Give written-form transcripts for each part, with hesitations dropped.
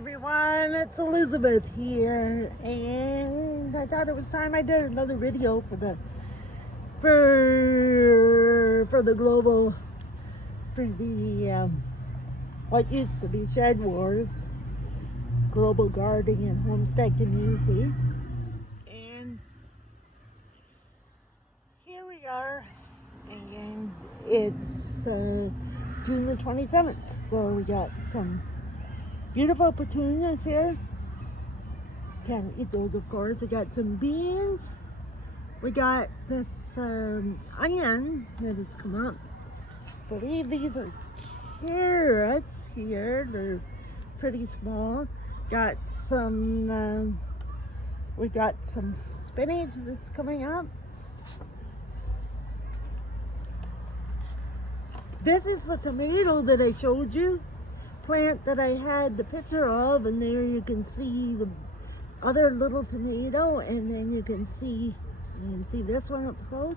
everyone, it's Elizabeth here, and I thought it was time I did another video for the global, what used to be Shed Wars, Global Gardening and Homestead Community. And here we are, and it's June the 27th, so we got some beautiful petunias here. Can't eat those, of course. We got some beans. We got this onion that has come up. I believe these are carrots here. They're pretty small. Got some, we got some spinach that's coming up. This is the tomato that I showed you. Plant that I had the picture of, and there you can see the other little tomato, and then you can see this one up close,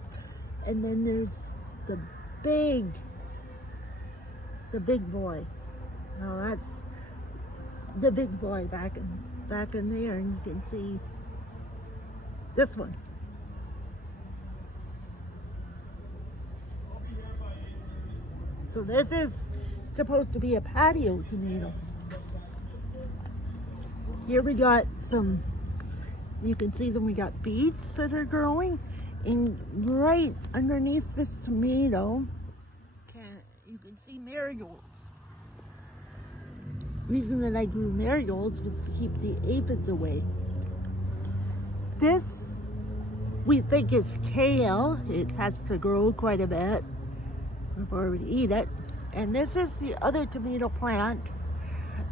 and then there's the big boy. Now that's the big boy back in there, and you can see this one. So this is supposed to be a patio tomato. Here we got some, you can see them, we got beets that are growing, and right underneath this tomato, you can see marigolds. The reason that I grew marigolds was to keep the aphids away. This, we think is kale. It has to grow quite a bit before we eat it. And this is the other tomato plant,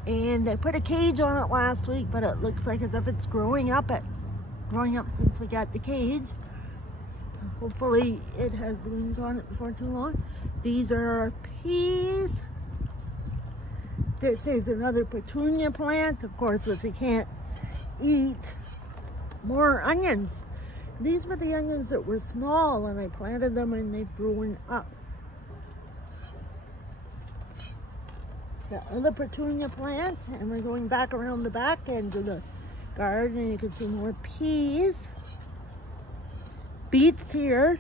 and I put a cage on it last week, but it looks like as if it's growing up since we got the cage. So hopefully it has blooms on it before too long. These are peas. This is another petunia plant, of course, which we can't eat. More onions. These were the onions that were small, and I planted them and they've grown up. The other petunia plant, and we're going back around the back end of the garden, and you can see more peas, beets here,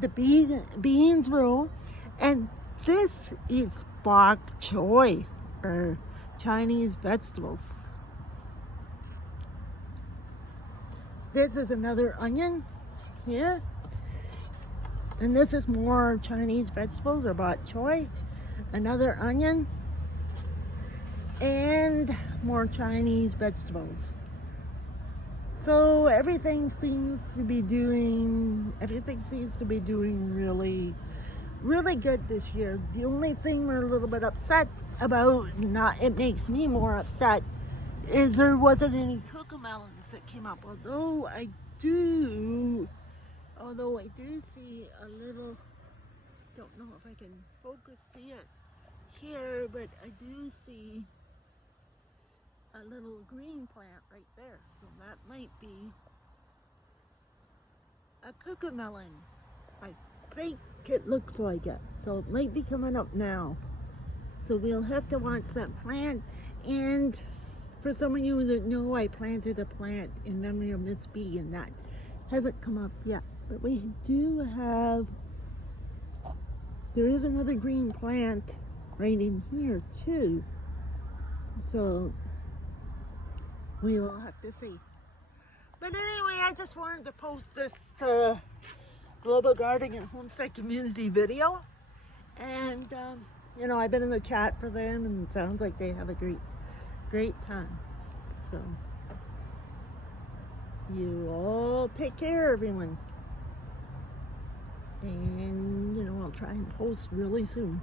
the beans row, and this is bok choy, or Chinese vegetables. This is another onion here. And this is more Chinese vegetables, or bok choy, another onion, and more Chinese vegetables. So everything seems to be doing really, really good this year. The only thing we're a little bit upset about, it makes me more upset, is there wasn't any cocomelons that came up. Although I do see a little, don't know if I can see it here, but I do see a little green plant right there. So that might be a cocomelon. I think it looks like it. So it might be coming up now. So we'll have to watch that plant. And for some of you that know, I planted a plant in memory of Miss B, and that hasn't come up yet. But we do have, there is another green plant right in here too. So we will have to see. But anyway, I just wanted to post this Global Gardening and Homestead Community video. And, you know, I've been in the chat for them, and it sounds like they have a great time. So you all take care, everyone. And, you know, I'll try and post really soon.